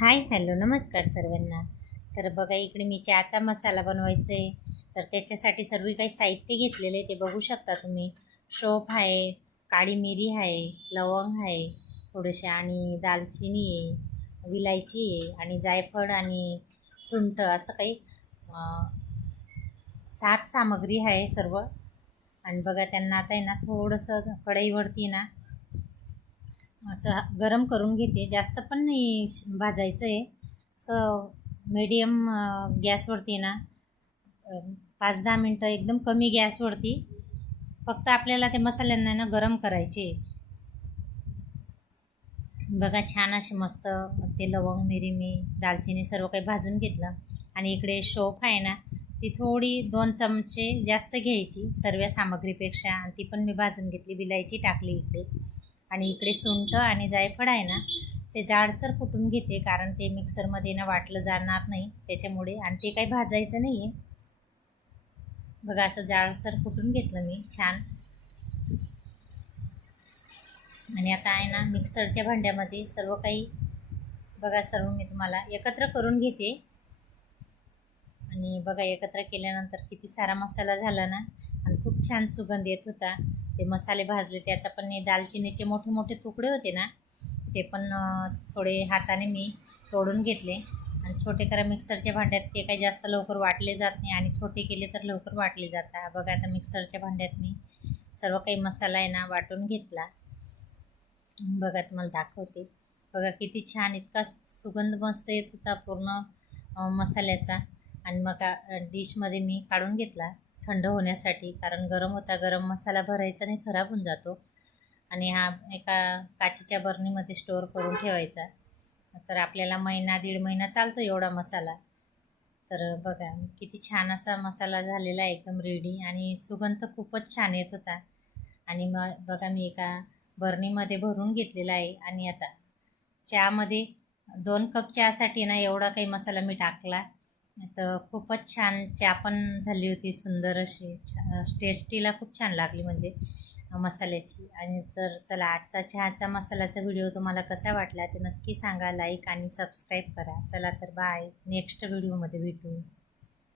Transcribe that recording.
Hi hello नमस्कार सर्वांना. तर बघा इकडे मी चहाचा मसाला बनवायचा आहे तर त्याच्यासाठी सर्व काही साहित्य घेतलेलं आहे ते बघू शकता तुम्ही. शोप आहे काळी मिरी आहे लवंग आहे थोडेसे आणि दालचिनी आहे विलायची आहे आणि जायफळ आणि सुंठ असं काही सात सामग्री आहे सर्व. आणि बघा त्यांना आता आहे ना थोडंसं कढईवरती ना असं गरम करून घेते. जास्त पण नाही श- भाजायचं आहे असं मीडियम गॅसवरती ना पाच दहा मिनटं एकदम कमी गॅसवरती फक्त आपल्याला ते मसाल्यांना ना गरम करायचे. बघा छान असे मस्त ते लवंग मिरी मी दालचिनी सर्व काही भाजून घेतलं. आणि इकडे शोफ आहे ना ती थोडी दोन चमचे जास्त घ्यायची सर्व सामग्रीपेक्षा. आणि ती पण मी भाजून घेतली विलायची टाकली इकडे. आणि इकडे सुंठ आणि जायफळ आहे ना ते जाडसर कुटून घेते कारण ते मिक्सरमध्ये ना वाटलं जाणार नाही त्याच्यामुळे. आणि ते काही भाजायचं नाही आहे बघा असं जाडसर कुटून घेतलं मी छान. आणि आता आहे ना मिक्सरच्या भांड्यामध्ये सर्व काही बघा सर्व मी तुम्हाला एकत्र करून घेते. आणि बघा एकत्र केल्यानंतर किती सारा मसाला झाला ना आणि खूप छान सुगंध येत होता. ते मसाले भाजले त्याचा पण दालचिनीचे मोठे मोठे तुकडे होते ना ते पण थोडे हाताने मी तोडून घेतले. आणि छोटे करा मिक्सरच्या भांड्यात ते काही जास्त लवकर वाटले जात नाही आणि छोटे केले तर लवकर वाटले जातात बघा आता मिक्सरच्या भांड्यात मी सर्व काही मसाला आहे ना वाटून घेतला. बघा तुम्हाला दाखवते. बघा किती छान इतका सुगंध मस्त येत होता पूर्ण मसाल्याचा. आणि मग डिशमध्ये मी काढून घेतला. थंड होण्यासाठी कारण गरम होता गरम मसाला भरायचा नाही खराब होऊन जातो. आणि हा एका काचेच्या बरणीमध्ये स्टोअर करून ठेवायचा. तर आपल्याला महिना दीड महिना चालतो एवढा मसाला. तर बघा किती छान असा मसाला झालेला आहे एकदम रेडी आणि सुगंध खूपच छान येत होता. आणि मग बघा मी एका बरणीमध्ये भरून घेतलेला आहे. आणि आता चहामध्ये दोन कप चहासाठी ना एवढा काही मसाला मी टाकला. तर खूपच छान चहा पण झाली होती सुंदर अशी. छा- टेस्टीला खूप छान लागली म्हणजे मसाल्याची. आणि तर चला आजचा चहाचा मसाल्याचा व्हिडिओ तुम्हाला कसा वाटला ते नक्की सांगा. लाईक आणि सबस्क्राईब करा. चला तर बाय नेक्स्ट व्हिडिओमध्ये भेटू.